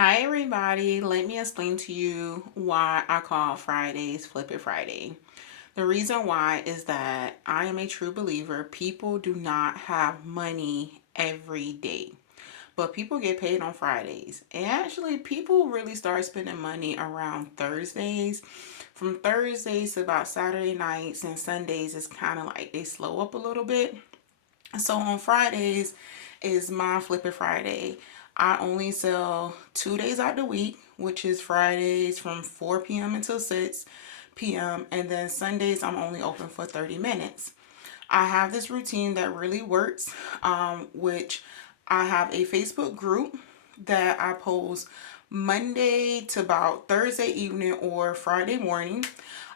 Hi everybody, let me explain to you why I call Fridays Flip It Friday. The reason why is that I am a true believer people do not have money every day, but people get paid on Fridays. And actually, people really start spending money around Thursdays. From Thursdays to about Saturday nights and Sundays is kind of like they slow up a little bit. So on Fridays is my Flip It Friday. I only sell 2 days out the week, which is Fridays from 4 p.m. until 6 p.m. And then Sundays, I'm only open for 30 minutes. I have this routine that really works, which I have a Facebook group that I post Monday to about Thursday evening or Friday morning.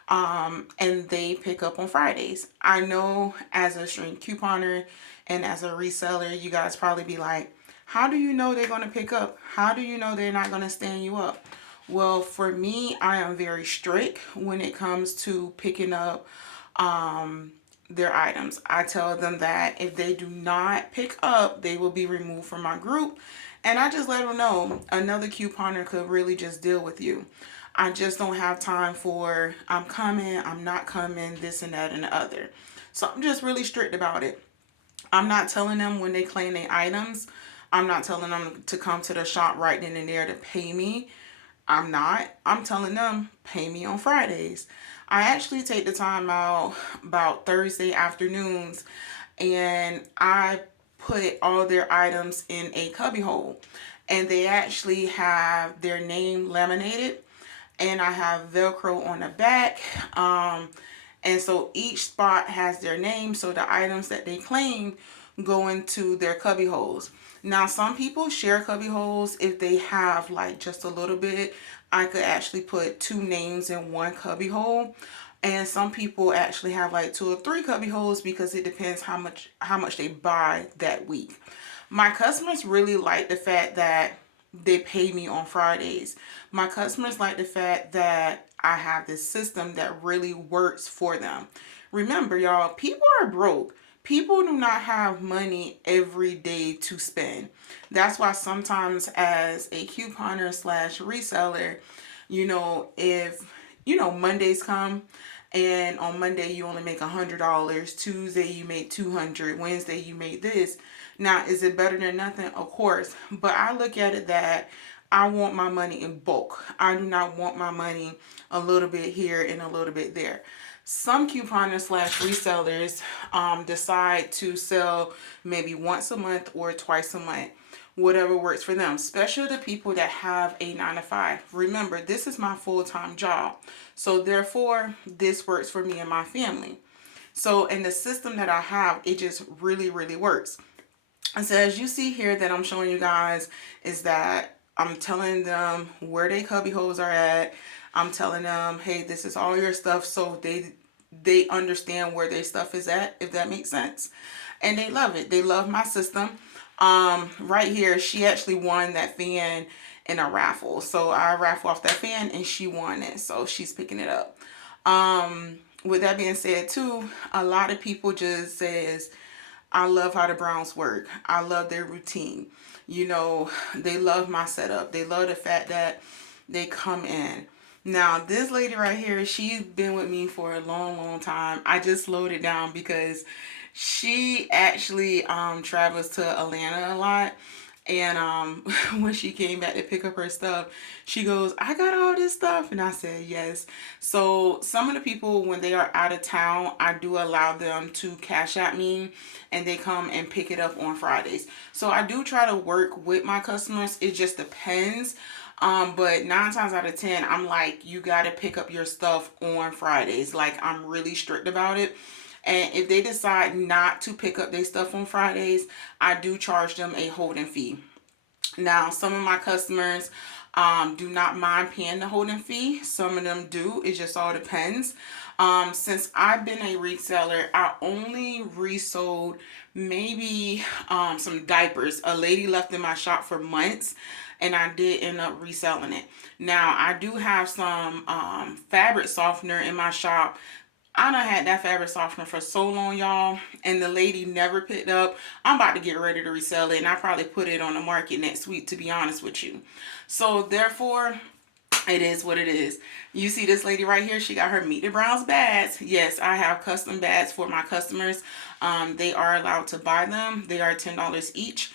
And they pick up on Fridays. I know as a string couponer and as a reseller, you guys probably be like, how do you know they're going to pick up? How do you know they're not going to stand you up? Well, for me, I am very strict when it comes to picking up their items. I tell them that if they do not pick up, they will be removed from my group. And I just let them know another couponer could really just deal with you. I just don't have time for I'm coming, I'm not coming, this and that and the other. So I'm just really strict about it. I'm not telling them when they claim their items. I'm not telling them to come to the shop right then and there to pay me. I'm not. I'm telling them pay me on Fridays. I actually take the time out about Thursday afternoons and I put all their items in a cubby hole. And they actually have their name laminated and I have Velcro on the back. And so each spot has their name. So the items that they claim go into their cubby holes. Now, some people share cubby holes. If they have like just a little bit, I could actually put two names in one cubby hole. And some people actually have like two or three cubby holes because it depends how much they buy that week. My customers really like the fact that they pay me on Fridays. My customers like the fact that I have this system that really works for them. Remember, y'all, people are broke. People do not have money every day to spend. That's why sometimes as a couponer slash reseller, if Mondays come and on Monday you only make $100, Tuesday you make 200, Wednesday you make this. Now, is it better than nothing? Of course, but I look at it that I want my money in bulk. I do not want my money a little bit here and a little bit there. Some couponers slash resellers decide to sell maybe once a month or twice a month, whatever works for them, especially the people that have a 9 to 5. Remember, this is my full-time job. So therefore, this works for me and my family. So in the system that I have, it just really, really works. And so as you see here that I'm showing you guys is that I'm telling them where their cubby holes are at. I'm telling them, hey, this is all your stuff, so they understand where their stuff is at, if that makes sense. And they love it. They love my system. Right here, she actually won that fan in a raffle. So I raffle off that fan and she won it. So she's picking it up. With that being said too, a lot of people just says, I love how the Browns work. I love their routine. They love my setup. They love the fact that they come in. Now, this lady right here, she's been with me for a long, long time. I just slowed it down because she actually travels to Atlanta a lot. And when she came back to pick up her stuff, she goes, I got all this stuff. And I said, yes. So some of the people, when they are out of town, I do allow them to cash at me and they come and pick it up on Fridays. So I do try to work with my customers. It just depends. But 9 times out of 10, I'm like, you got to pick up your stuff on Fridays. Like, I'm really strict about it. And if they decide not to pick up their stuff on Fridays, I do charge them a holding fee. Now, some of my customers do not mind paying the holding fee. Some of them do. It just all depends. Since I've been a reseller, I only resold maybe some diapers. A lady left in my shop for months and I did end up reselling it. Now, I do have some fabric softener in my shop. I done had that fabric softener for so long, y'all, and the lady never picked up. I'm about to get ready to resell it, and I probably put it on the market next week, to be honest with you. So therefore, it is what it is. You see this lady right here, she got her Meet the Browns bags. Yes, I have custom bags for my customers. They are allowed to buy them. They are $10 each.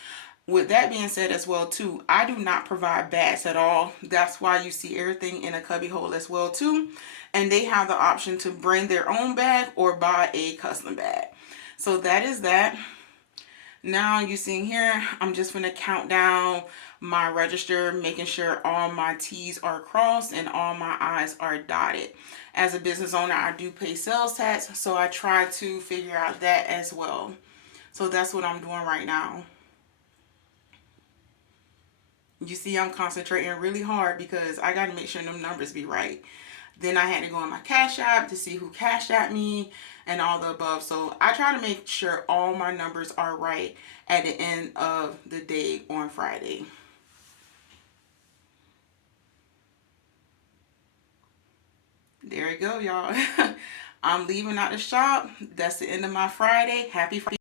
With that being said as well too, I do not provide bags at all. That's why you see everything in a cubby hole as well too. And they have the option to bring their own bag or buy a custom bag. So that is that. Now you seeing here, I'm just going to count down my register, making sure all my T's are crossed and all my I's are dotted. As a business owner, I do pay sales tax, so I try to figure out that as well. So that's what I'm doing right now. You see, I'm concentrating really hard because I got to make sure them numbers be right. Then I had to go in my Cash App to see who cashed at me and all the above. So I try to make sure all my numbers are right at the end of the day on Friday. There you go, y'all. I'm leaving out the shop. That's the end of my Friday. Happy Friday.